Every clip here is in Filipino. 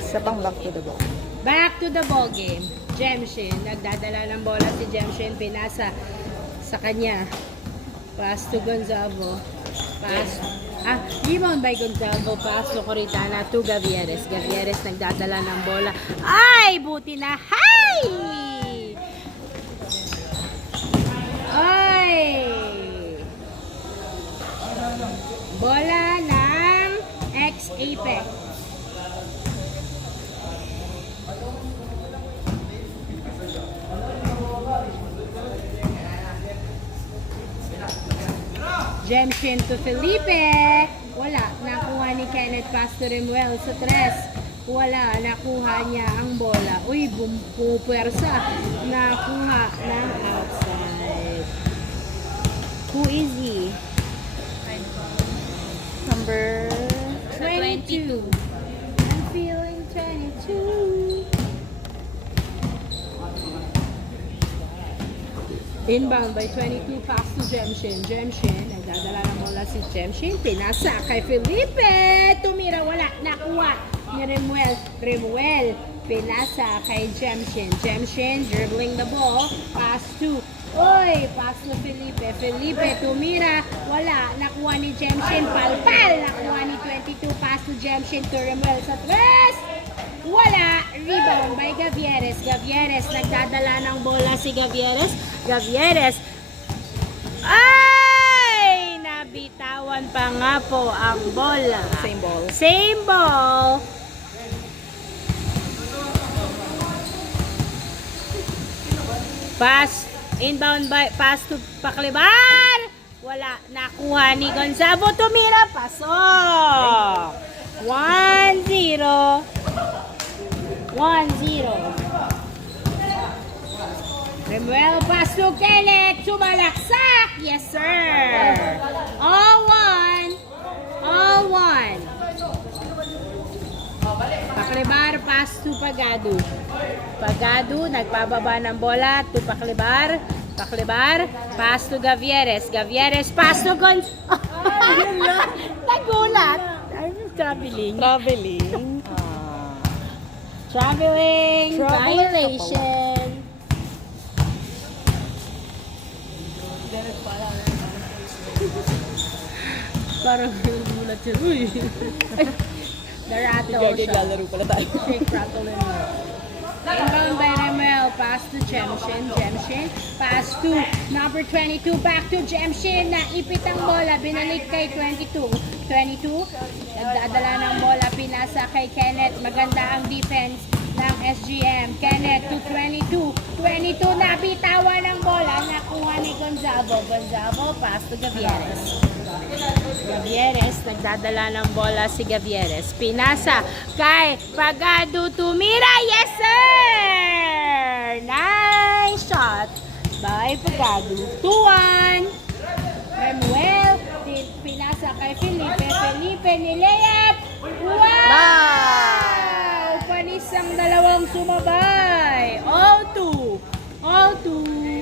Sa pang back to the ball. Back to the ball game. Jemshin, nagdadala ng bola si Jemshin, pinasa sa kanya. Pass to Gonzalo. Rebound by Gonzalo. Pass to Coritana to Gavieres. Gavieres nagdadala ng bola. Ay, buti na. Hay! Ay! Bola ng ex-Apex. Jemshin to Felipe. Wala. Nakuha ni Kenneth pass to Remuel sa tres. Wala. Nakuha niya ang bola. Uy, pumpuwersa. Nakuha ng outside. Who is he? Number 22. I'm feeling 22. Inbound by 22, pass to Jemshin. Jemshin, nagdadala ng bola si Jemshin. Pinasa kay Felipe. Tumira, wala. Nakuha ni Remuel. Remuel, pinasa kay Jemshin. Jemshin, dribbling the ball. Pass to, pass to Felipe. Felipe, tumira, wala. Nakuha ni Jemshin. Palpal. Nakuha ni 22, pass to Jemshin to Remuel sa tres. Wala. Rebound by Gavieres. Gavieres, nagdadala ng bola si Gavieres. Gavieres. Ay! Nabitawan pa nga po ang bola. same ball. Same ball. Pass. Inbound by pass to Paclibar. Wala. Nakuha ni Gonzalo. Tumira. Pasok. 1-0. 1-0. Remuel pass to Kenneth. Sumalaksak. Yes, sir. All one. All one. Paclibar pass to Pagado. Pagado nagpababa ng bola to Paclibar. Paclibar pass to Gavieres. Gavieres pass to Gonz. Nagulat. I'm traveling. Traveling. Traveling. Traveling Violation. Parang nagulat siya. Uy. The rattle siya. Naglalaro pala tayo. Shake, rattle, and roll. Inbound by Remel. Pass to Jemshin. Jemshin. Pass to number 22. Back to Jemshin. Naipit ang bola. Binalik kay 22. 22. Nagdadala ng bola. Pinasa kay Kenneth. Maganda ang defense ng SGM. Kenneth to 22. 22. Nabitawan ng bola. Nakuha ni Gonzalo. Gonzalo. Pass to Gavieres. Gavieres, nagdadala ng bola si Gavieres. Pinasa kay Pagado. Tumira. Yes, sir! Nice shot by Pagado. 2-1. Remuel, pinasa kay Felipe. Felipe nilayap. Wow! Panis ang dalawang sumabay. All two. All two.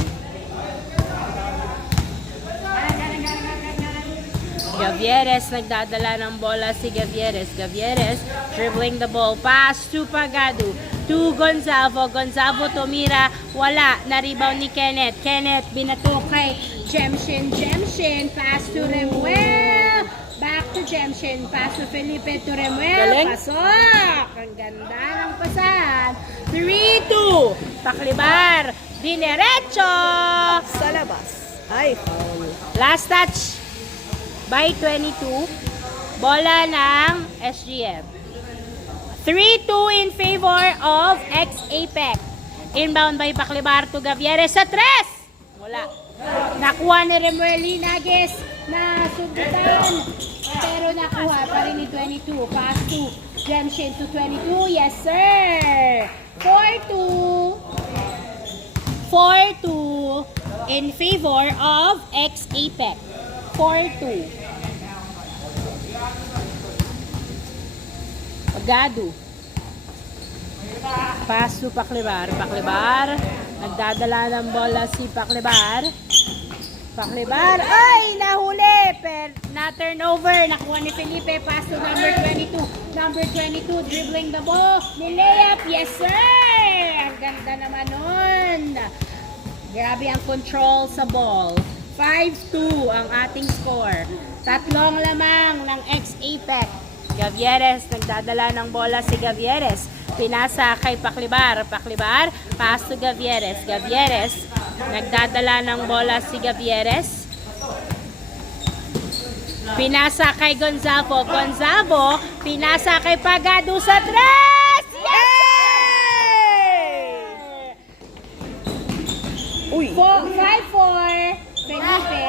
Gavieres, nagdadala ng bola si Gavieres. Gavieres, dribbling the ball. Pass to Pagado. To Gonzalo. Gonzalo tumira. Wala. Na-rebound ni Kenneth. Kenneth, binato kay Jemshin. Jemshin, pass to Remuel. Back to Jemshin. Pass to Felipe to Remuel. Galing. Pasok. Ang ganda ng pasan. 3-2. Paclibar. Dinerecho. Sa labas. Ay, foul. Last touch by 22. Bola ng SGM. 3-2 in favor of ex-Apex. Inbound by Paclibar to Gavieres sa tres. Wala. Nakuha ni Remuel Linages na sundutan. Pero nakuha pa rin ni 22. Pass to Jemshin to 22. Yes, sir. 4-2. 4-2 in favor of ex-Apex. 4-2. Pagado. Pass to Paclibar. Paclibar. Nagdadala ng bola si Paclibar. Paklibar. Ay, nahuli. Per na turnover. Nakuha ni Felipe. Pass to number 22. Number 22, dribbling the ball. Nilayap. Yes, sir. Ang ganda naman nun. Grabe ang control sa ball. 5-2 ang ating score. Tatlong lamang ng ex-Apex. Gavieres, nagdadala ng bola si Gavieres. Pinasa kay Paklibar. Paklibar, pass to Gavieres. Gavieres, nagdadala ng bola si Gavieres. Pinasa kay Gonzalo. Gonzalo, pinasa kay Pagado sa tres! Yes! Uy! 5-4. Felipe,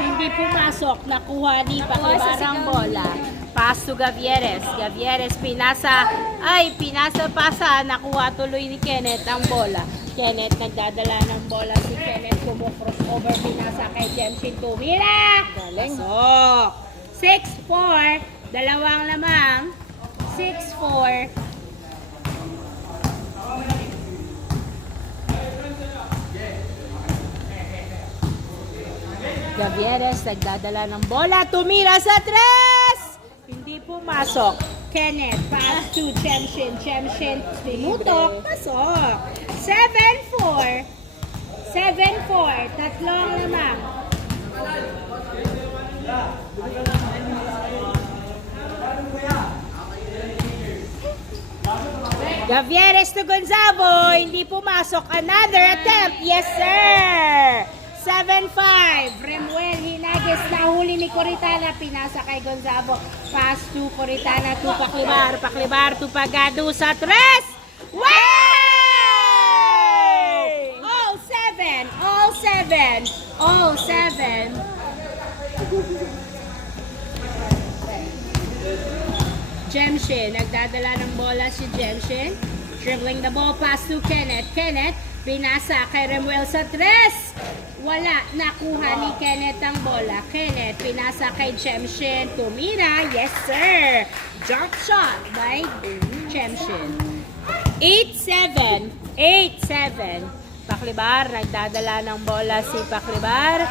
hindi pumasok. Nakuha ni Paklibar ang bola. Pass to Gavieres. Gavieres, pinasa. Ay, pinasa-pasa. Nakuha tuloy ni Kenneth ang bola. Kenneth, nagdadala ng bola si Kenneth. Kumo-crossover. Pinasa kay Jemshin Tumira. Galing. Pasok. 6-4. Dalawang lamang. 6-4. Gavieres, nagdadala ng bola. Tumira sa tres! Hindi pumasok. Kenneth, pass to Jemshin. Jemshin, tinutok. Pasok. 7-4. 7-4. Tatlong lamang. Gavieres to Gonzalo. Hindi pumasok. Another attempt. Yes, sir. 7-5. Remuel Hinagis, nahuli ni Coritana. Pinasa kay Gonzalo. Pass to Coritana to Paklibar. Paklibar to Pagado sa tres. Wow! All 7. All 7. All 7. Jemshin, nagdadala ng bola si Jemshin. Dribbling the ball, pass to Kenneth. Kenneth, pinasa kay Remuel sa tres. Wala, nakuha ni Kenneth ang bola. Kenneth, pinasa kay Jemshin. Tumira, yes sir. Jump shot by Jemshin. 8-7. 8-7. Paklibar, nagdadala ng bola si Paklibar.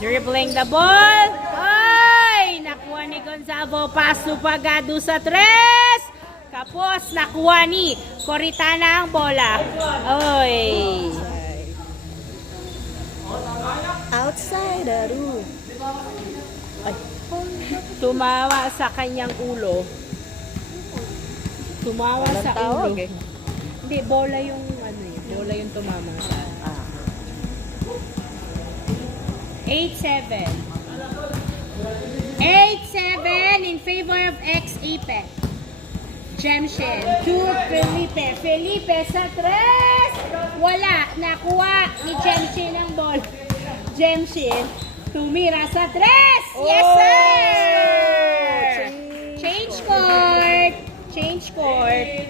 Dribbling the ball. Ay! Nakuha ni Gonzalo. Pass to Pagado sa tres. Kapos, nakuha ni Coritana ang bola. Oy! Outsider. Ay. Tumawa sa kanyang ulo. Tumawa sa ulo. Tawag eh. Hindi, bola yung ano yun. Bola yung tumama sa. 8-7. 8-7 in favor of ex-Apex. Jemshin to Felipe. Felipe sa tres. Wala. Nakuha ni Jemshin ang ball. Jemshin tumira sa tres. Yes, sir! Change court. Change court.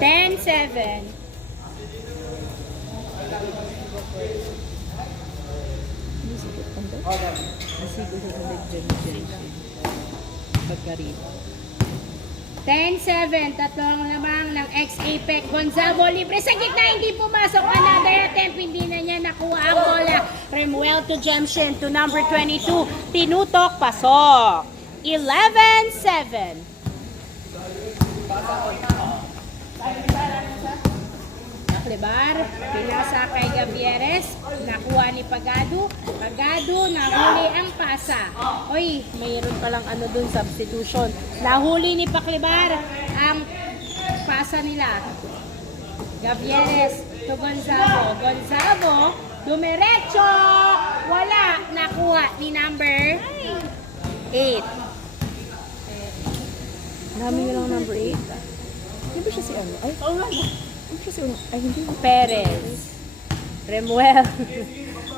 Ten, 7. Asigo sa nag-Jemshin. Pagkarito. 10-7, tatlong lamang ng ex-Apex. Gonzalo libre sa gitna, hindi pumasok. Another attempt, hindi na niya nakuha ang bola. Remuel to Jemshin to number 22. Tinutok, pasok. 11-7. Paklibar, pinasa kay Gavieres. Nakuha ni Pagado. Pagado, nahuli ang pasa. Oy, mayroon palang ano dun, substitution. Nahuli ni Paklibar ang pasa nila. Gavieres to Gonzalo. Gonzalo, dumiretso. Wala, nakuha ni number 8. Dami nyo lang number 8. Hindi ba siya si ano? Ay, oo nga. Hindi siya si ano? Ay, hindi. Perez. Remuel.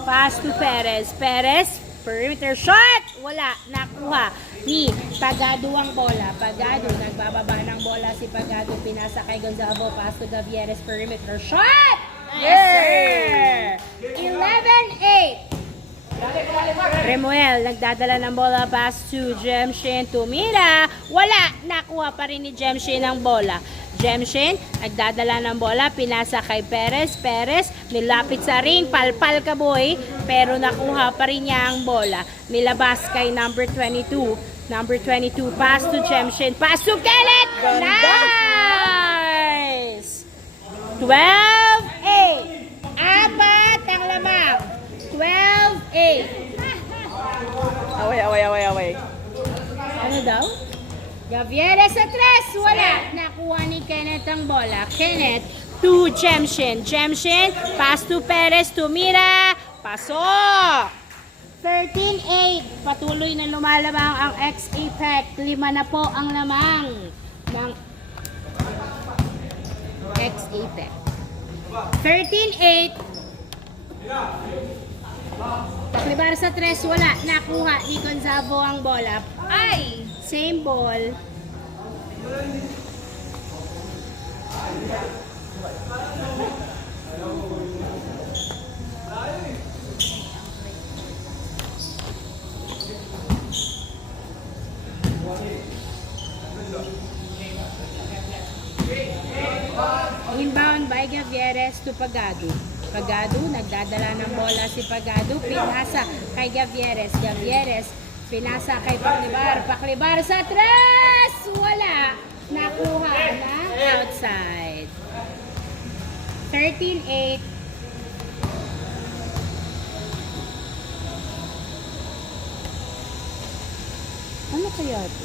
Pass to Perez. Perez, perimeter shot. Wala, nakuha ni Pagado ang bola. Pagado, nagbababa ng bola si Pagado. Pinasa kay Gonzalo. Pass to Gavieres, perimeter shot. Yes, sir! 11-8. Remuel, nagdadala ng bola, pass to Jemshin, tumira. Wala, nakuha pa rin ni Jemshin ang bola. Jemshin, nagdadala ng bola, pinasa kay Perez. Perez, nilapit sa ring, palpal ka boy, pero nakuha pa rin niya ang bola. Nilabas kay number 22. Number 22, pass to Jemshin, pass to Kenneth! Nice! 12-8. Apat ang lamang. 12-8. Away. Ano daw? Gavieres sa 3. Wala. Nakuha ni Kenneth ang bola. Kenneth to Jemshin. Jemshin, pass to Perez, tumira. Pasok! 13-8. Patuloy na lumalamang ang X-Apex. 5 na po ang lamang ng X-Apex. 13-8. Taklibar sa 3, wala. Nakuha ni Gonzavo ang bola. Ay! Same ball. Inbound by Gavieres to Pagado. Pagado, nagdadala ng bola si Pagado. Pinasa kay Gavieres. Gavieres, pinasa kay Paklibar. Paklibar sa 3! Wala. Nakuha na outside. 13-8. Ano kaya ito?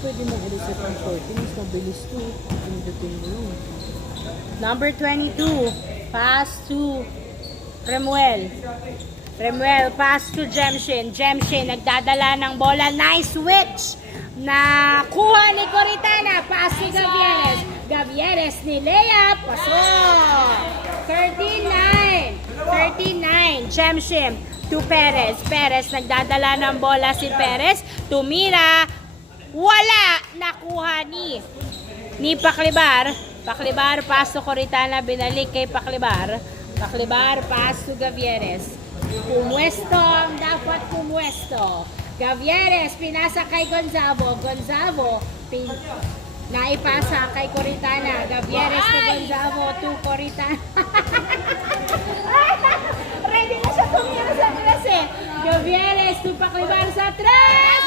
Pwede mag-reset ng 14. Mas mabilis to. Pindutin mo yun. Number 22, pass to Remuel. Remuel, pass to Jemshin. Jemshin, nagdadala ng bola. Nice switch. Nakuha ni Coritana. Pass to Gavieres. Gavieres ni Lea. Pasok. 13-9. Jemshin to Perez. Perez, nagdadala ng bola si Perez. Tumira. Wala. Nakuha ni Paklibar. Paklibar, pass to Coritana. Binalik kay Paklibar. Paklibar, pass to Gavieres. Pumuesto. Dapat pumuesto. Gavieres, pinasa kay Gonzavo. Gonzavo, naipasa kay Coritana. Gavieres to Gonzavo to Coritana. Ready na siya tumira sa tres eh. Gavieres to Paklibar sa tres.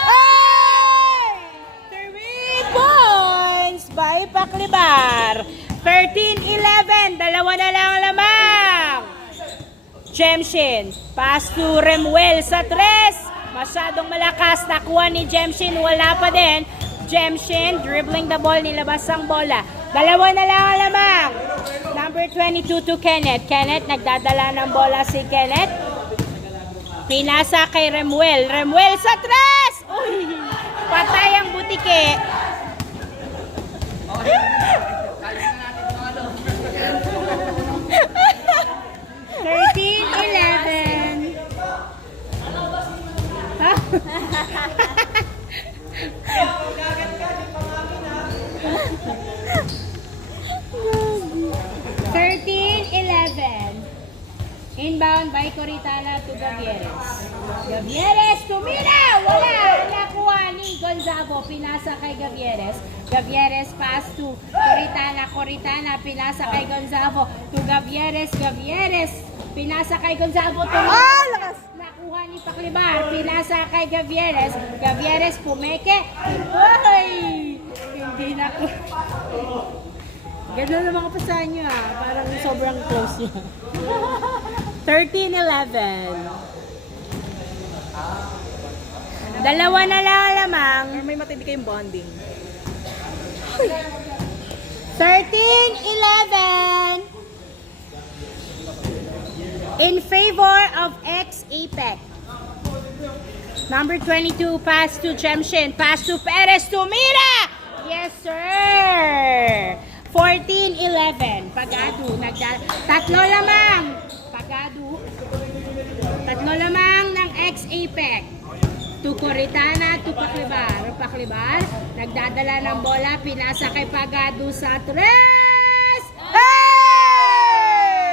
Points by Paklibar. 13-11. Dalawa na lang lamang. Jemshin. Pass to Remuel sa 3. Masyadong malakas. Nakuha ni Jemshin. Wala pa din. Jemshin. Dribbling the ball. Nilabas ang bola. Dalawa na lang lamang. Number 22 to Kenneth. Kenneth. Nagdadala ng bola si Kenneth. Pinasa kay Remuel. Remuel sa 3. Uy! Patay ang butike. 13-11. Huh? 13-11. Inbound by Coritana to Gavieres. Gavieres, tumira! Wala! Nakuha ni Gonzavo. Pinasa kay Gavieres. Gavieres pass to Coritana. Coritana, pinasa kay Gonzavo. To Gavieres. Gavieres, pinasa kay Gonzavo. Lakas! Nakuha ni Paklibar. Pinasa kay Gavieres. Gavieres, pumeke. Ay! Hindi nakuha. Gano'n ang mga pasahan nyo ah. Parang sobrang close niya. 13-11. Dalawa na lang lamang. Or may matindi kayong bonding. 13-11. In favor of X-Apex. Number 22, pass to Jemshin. Pass to Perez. Tumira! Yes, sir! 14-11. Pagado. Tatlo lamang. Pagado. Tatlo lamang ng X-Apex. To Coritana, to Paklibar. Paklibar, nagdadala ng bola. Pinasa kay Pagado sa 3. Hey!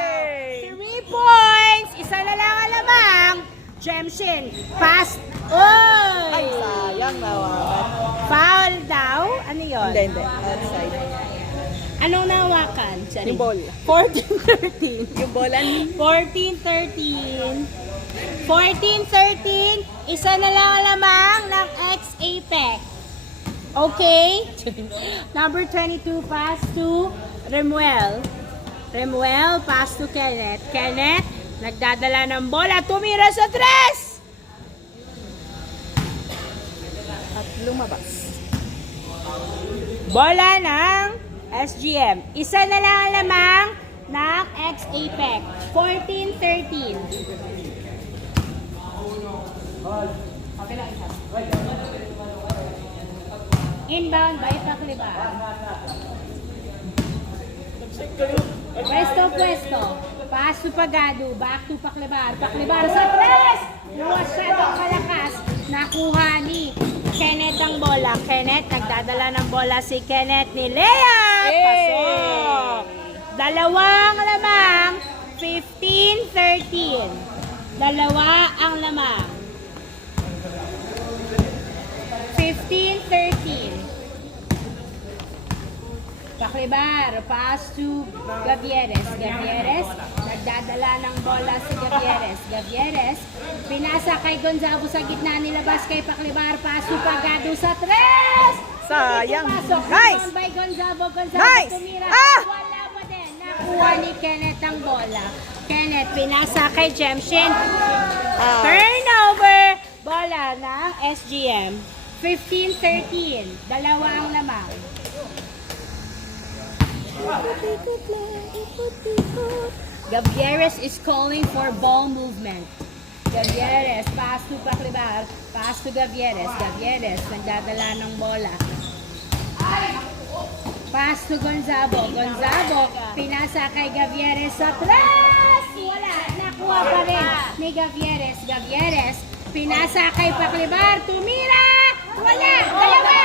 Jemshin, pass. Oy! Ay, sayang nawakan. Foul daw? Ano yun? Hindi. Outside. Anong nahawakan? Sorry. Yung ball. 14-13. Yung bolan. 14-13. 14-13. Isa na lang ang lamang ng X-Apex. Okay? Number 22, pass to Remuel. Remuel, pass to Kenneth. Kenneth, nagdadala ng bola. Tumira sa tres! At lumabas. Bola ng SGM. Isa na lang ang lamang ng X-Apex. 14-13. Inbound by Pakliban. Pwesto. Pass to Pagado. Back to Pakliban. Pakliban sa tres! Masyadong kalakas. Nakuha ni Kenneth ang bola. Kenneth, nagdadala ng bola si Kenneth ni Lea. Pasok! Dalawang lamang. 15-13. Dalawa ang lamang. 15-13. Paklibar, pass to Gavieres. Gavieres, nagdadala ng bola si Gavieres. Gavieres, pinasa kay Gonzalo sa gitna, nilabas kay Paklibar, pass to Pagado sa tres! Sayang. Pasok, Nice! by Gonzalo. Gonzalo Nice! tumira. Ah! Wala pa din. Nakuha ni Kenneth ang bola. Kenneth, pinasa kay Jemshin. Turnover! Bola ng SGM. 15-13. Dalawa ang lamang. Gavieres is calling for ball movement. Gavieres, pass to Paklibar. Pass to Gavieres. Gavieres, nagdadala ng bola. Pass to Gonzalo. Gonzalo, pinasa kay Gavieres sa tres! Wala, nakuha pa rin ni Gavieres. Gavieres, pinasa kay Paklibar. Tumira! Wala, dalawa!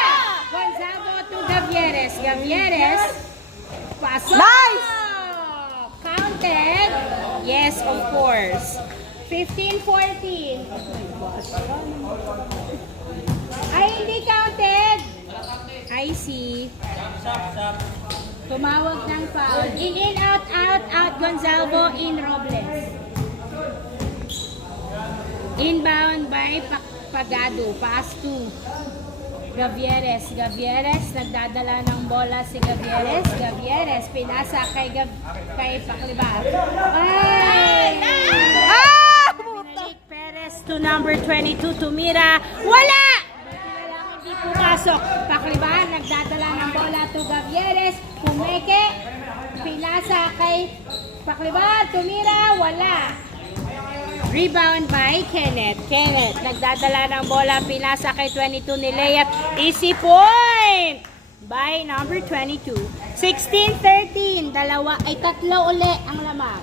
Gonzalo to Gavieres. Gavieres, pasok! Nice! Counted? Yes, of course. 15-14. Ay, hindi counted. I see. Tumawag ng foul. In, out, Gonzalo, in Robles. Inbound by Pagado. Pass to Gavieres. Gavieres, nagdadala ng bola si Gavieres. Gavieres, pinasa kay Paklibar. Ay! Binalik Perez to number 22, Tumira. Wala! Buti na lang hindi pumasok. Paklibar, nagdadala ng bola to Gavieres. Pumeke, pinasa kay Paklibar. Tumira, wala. Rebound by Kenneth. Kenneth, nagdadala ng bola, pinasa kay 22 ni Lea. Easy point by number 22. 16-13. Tatlo uli ang lamang.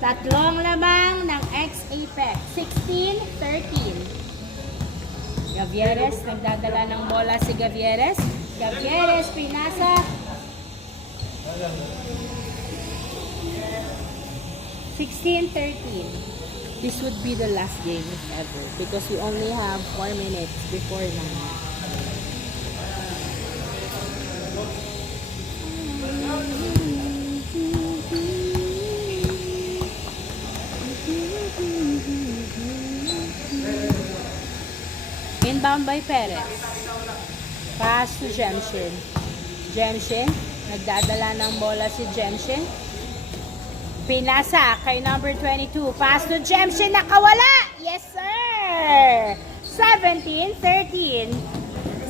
Tatlong lamang ng X-Apex. 16-13. Gavieres, nagdadala ng bola si Gavieres. Gavieres, pinasa. 16-13. This would be the last game if ever because we only have 4 minutes before now. Inbound by Perez. Pass to Jemshin. Jemshin, nagdadala ng bola si Jemshin. Pinasa kay number 22. Pass to Jemshin. Nakawala! Yes, sir! 17-13.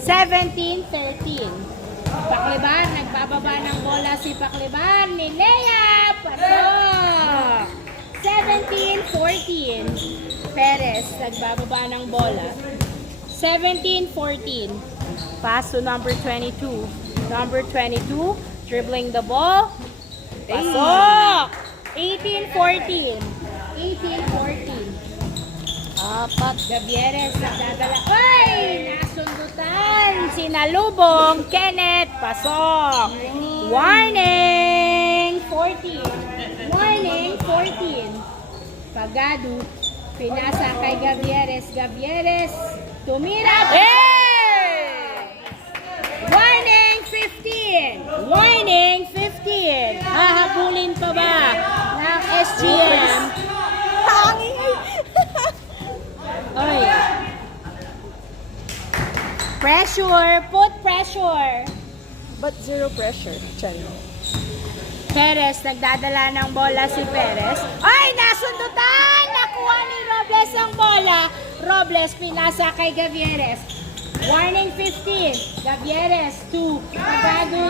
17-13. Pakliban, nagbababa ng bola si Pakliban ni Lea. Pasok! 17-14. Perez, nagbababa ng bola. 17-14. Pass to number 22. Number 22, dribbling the ball. Pasok! 18-14. 18-14. Apat. Gavieres, nagdadala. Ay! Nasundutan. Sinalubong. Kenneth, pasok. Warning! 14. Warning, 14. Pagado. Pinasa kay Gavieres. Gavieres, tumira. Warning 15! Warning 15! Hahabulin pa ba ng SGM? Hangin! Oy. Pressure! Put pressure! But zero pressure. Chan. Perez, nagdadala ng bola si Perez. Ay, nasundutan! Nakuha ni Robles ang bola. Robles, pinasa kay Gavieres. Warning 15. Gavieres, 2. Pagado,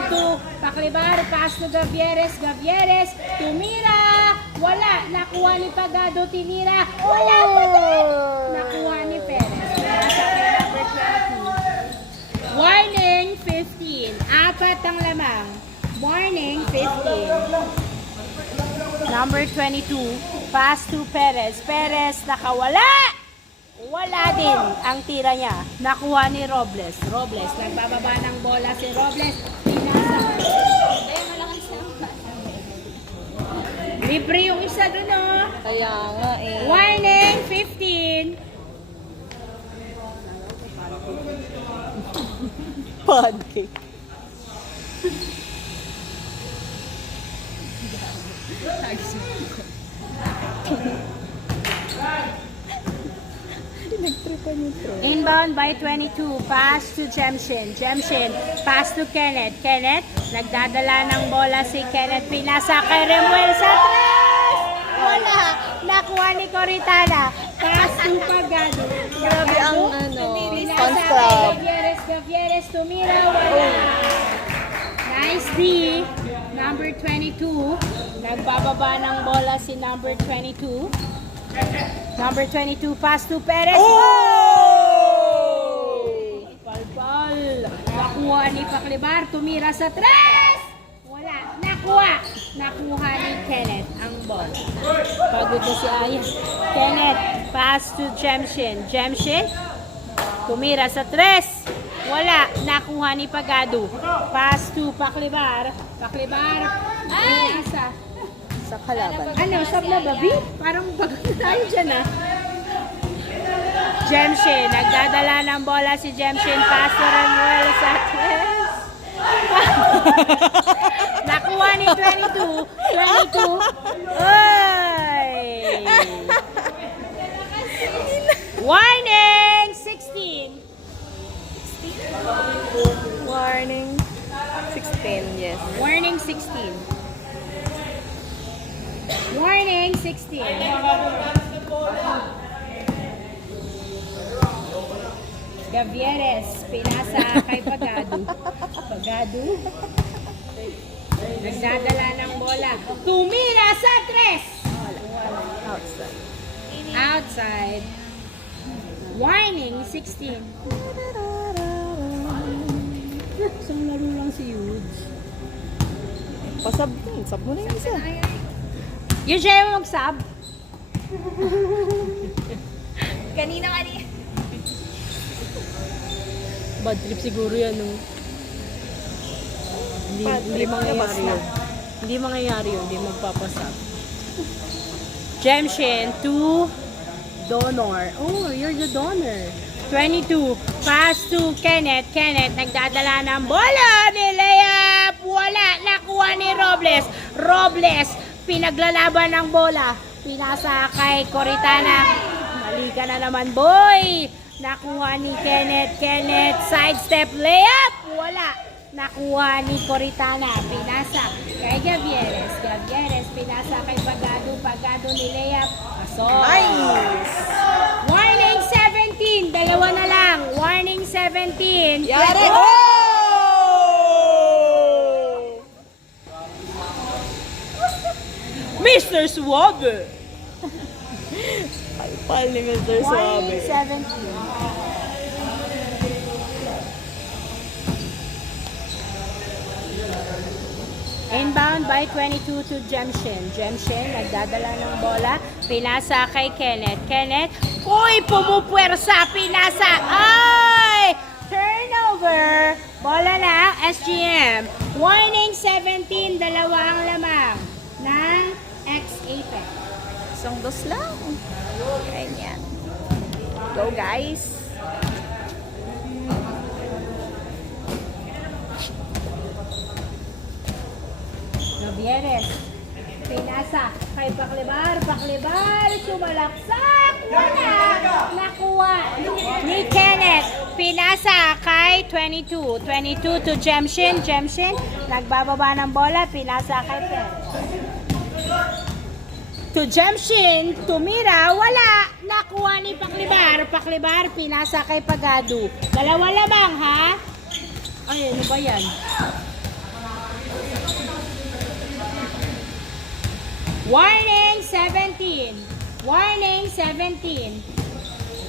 2. Paklibar, pass to Gavieres. Gavieres, tumira. Wala. Nakuha ni Pagado, tinira. Wala pa din. Nakuha ni Perez. Pinasa kay number 22. Warning 15. Apat ang lamang. Warning 15. Number 22. Pass to Perez. Perez, nakawala. Wala din ang tira niya. Nakuha ni Robles. Robles, nagbababa ng bola si Robles. Pinasa. Libre yung isa dun, oh. Kaya nga eh. Warning 15. Pancake. Nagtripan yung throw. Inbound by 22. Pass to Jemshin. Jemshin. Pass to Kenneth. Kenneth. Nagdadala ng bola si Kenneth. Pinasa kay Remuel sa tres. Wala. Nakuha ni Coritana. Pass to Pagado. Grabe ang Pinasa fun kay club. Gavieres. Gavieres tumira. Wala. Nice D. Number 22. Nagbababa ng bola si number 22. Number 22, pass to Perez. Oh! Palpal. Nakuha ni Paklibar. Tumira sa tres. Wala. Nakuha. Nakuha ni Kenneth ang ball. Pagod na si Aya. Kenneth, pass to Jemshin. Jemshin. Tumira sa tres. Wala. Nakuha ni Pagado. Pass to Paklibar. Paklibar. Ay! Sa kalaban. Ano, sab na babi? Parang bago tayo dyan ah. Jemshin, nagdadala ng bola si Jemshin. Pass to Remuel sa tres. Nakuha ni 22. 22. Ay! Warning! 16. Warning. 16, yes. Warning 16. Warning 16. Gavieres, pinasa kay Pagado. Pagado. Nagdadala ng bola. Tumira sa tres. Outside. Outside. Warning 16. Isang laro lang si Yudes. Pasab din. Sab mo na yung isa. Yung siya yung mag-sub. Kanina. Bad trip siguro yan, no? Hindi mangyayari yun. Hindi mangyayari yun. Hindi magpapasab. Jemshin to Donor. Oh, you're the donor. 22. Pass to Kenneth. Kenneth, nagdadala ng bola ni Layup. Wala. Nakuha ni Robles. Robles, pinaglalaban ng bola. Pinasa kay Coritana. Mali ka na naman, boy. Nakuha ni Kenneth. Kenneth, sidestep layup. Wala. Nakuha ni Coritana. Pinasa kay Gavieres. Gavieres, pinasa kay Pagado. Pagado ni layup. Pasok. Nice! Warning 17. Dalawa na lang. Warning 17. Yari! Oh! Mr. Suave. Alpal ni Mr. Warning Suave. 17. Inbound by 22 to Jemshin. Jemshin, nagdadala ng bola. Pinasa kay Kenneth. Kenneth, uy, pumupwersa. Pinasa. Ay! Turnover. Bola na, SGM. Warning 17, dalawa ang lamang ng X-Apex. Isang dos lang. Ganyan. Go, guys. Gavieres. Pinasa kay Paklibar. Paklibar. Sumalaksak. Wala. Nakuha ni Kenneth. Pinasa kay 22. 22 to Jemshin. Jemshin. Nagbababa ng bola. Pinasa kay Perez. To Jemshin. Tumira. Wala. Nakuha ni Paklibar. Paklibar. Pinasa kay Pagadu. Dalawa lamang, ha? Ay, ano ba yan? Warning 17. Warning 17.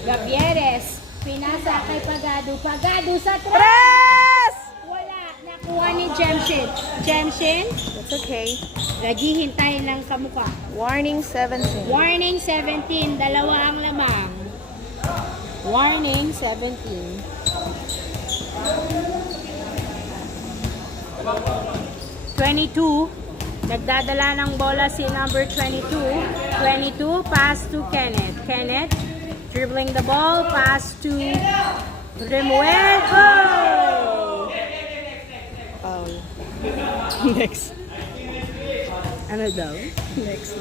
Gavieres. Pinasa kay Pagadu. Pagadu sa tres. Wala. Nakuha ni Jemshin. Jemshin. That's okay. Naghihintay ng kamukha. Warning 17. Warning 17. Dalawa ang lamang. Warning 17. 22. Nagdadala ng bola si number 22. 22, pass to Kenneth. Kenneth, dribbling the ball, pass to Remuel. Oh! Next. Ano daw? Next.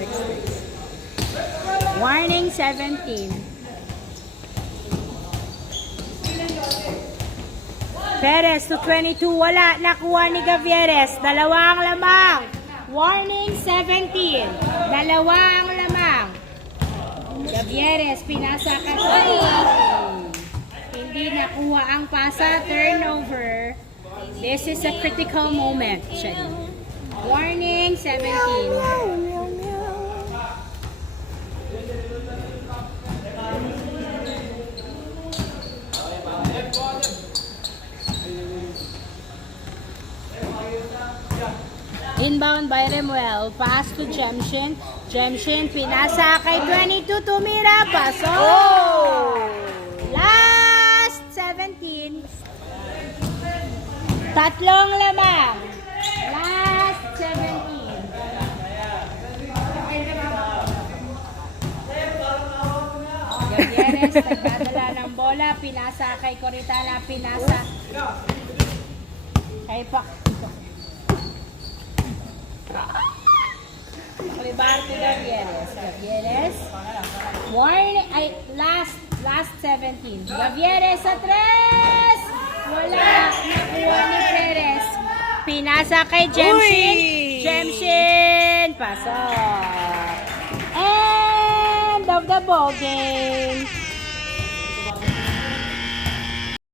Warning 17. Perez to 22. Wala. Nakuha ni Gavieres. Dalawa ang lamang. Warning 17. Dalawa ang lamang. Gavieres, pinasa ka. Hindi nakuha ang pasa. Turnover. This is a critical moment. Warning 17. Inbound by Remuel. Pass to Jemshin. Jemshin, pinasa kay 22. Tumira. Paso. Last 17. Tatlong lamang. Last 17. Gavieres, nagdadala ng bola. Pinasa kay Coritana. Pinasa kay Paklibar to Gavieres. Gavieres. Warning. Ay, last 17. Gavieres sa tres. Wala. Nakuha ni Perez. Pinasa kay Jemshin. Uy! Jemshin. Pasok. End of the ball game.